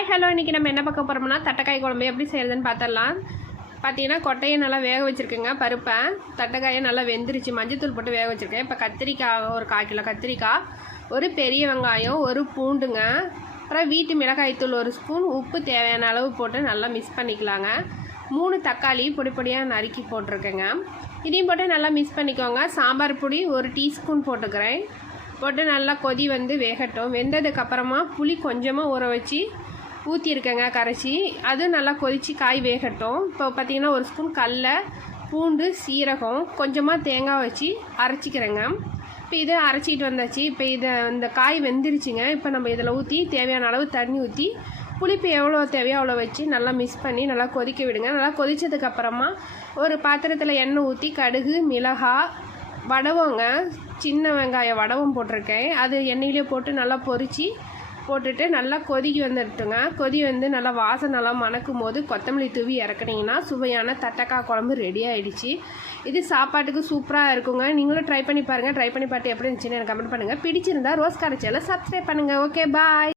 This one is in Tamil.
ஹாய் ஹலோ இன்றைக்கி நம்ம என்ன பார்க்க போகிறோம்னா தட்டைக்காய் குழம்பு எப்படி செய்கிறதுன்னு பார்த்துடலாம். பார்த்தீங்கன்னா கொட்டையை நல்லா வேக வச்சுருக்கேங்க. பருப்பை தட்டைக்காயை நல்லா வெந்துருச்சு, மஞ்சத்தூள் போட்டு வேக வச்சுருக்கேன். இப்போ கத்திரிக்காய் ஒரு 1/4 கிலோ கத்திரிக்காய், ஒரு பெரிய வெங்காயம், ஒரு பூண்டுங்க, அப்புறம் வீட்டு மிளகாய்த்தூள் 1 ஸ்பூன், உப்பு தேவையான அளவு போட்டு நல்லா மிக்ஸ் பண்ணிக்கலாங்க. 3 தக்காளி பொடி பொடியாக நறுக்கி போட்டிருக்கேங்க. இதையும் போட்டு நல்லா மிக்ஸ் பண்ணிக்கோங்க. சாம்பார் பொடி 1 டீஸ்பூன் போட்டுக்கிறேன். போட்டு நல்லா கொதி வந்து வேகட்டும். வெந்ததுக்கப்புறமா புளி கொஞ்சமாக ஊற வச்சு ஊற்றிருக்கேங்க கரைச்சி. அது நல்லா கொதித்து காய் வேகட்டும். இப்போ பார்த்திங்கன்னா 1 ஸ்பூன் கடல, பூண்டு, சீரகம், கொஞ்சமாக தேங்காய் வச்சு அரைச்சிக்கிறேங்க. இப்போ இதை அரைச்சிட்டு வந்தாச்சு. இப்போ இந்த காய் வெந்துருச்சுங்க. இப்போ நம்ம இதில் ஊற்றி தேவையான அளவு தண்ணி ஊற்றி புளிப்பு எவ்வளோ தேவையோ அவ்வளோ வச்சு நல்லா மிக்ஸ் பண்ணி நல்லா கொதிக்க விடுங்க. நல்லா கொதித்ததுக்கப்புறமா ஒரு பாத்திரத்தில் எண்ணெய் ஊற்றி கடுகு, மிளகாய், வடவங்க, சின்ன வெங்காயம் வடவம் போட்டிருக்கேன். அது எண்ணெயிலே போட்டு நல்லா பொரித்து போட்டுட்டு நல்லா கொதிக்கி வந்துட்டுங்க. கொதி வந்து நல்லா வாசனை நல்லா மணக்கும் போது கொத்தமல்லி தூவி இறக்குனீங்கன்னா சுவையான தட்டைக்காய் குழம்பு ரெடி ஆகிடுச்சு. இது சாப்பாட்டுக்கு சூப்பராக இருக்குங்க. நீங்களும் ட்ரை பண்ணி பாருங்கள். ட்ரை பண்ணி பார்த்து எப்படி இருந்துச்சுன்னு எனக்கு கமெண்ட் பண்ணுங்கள். பிடிச்சிருந்தா ரோஸ் கார சேனலை சப்ஸ்கிரைப் பண்ணுங்கள். ஓகே, பாய்.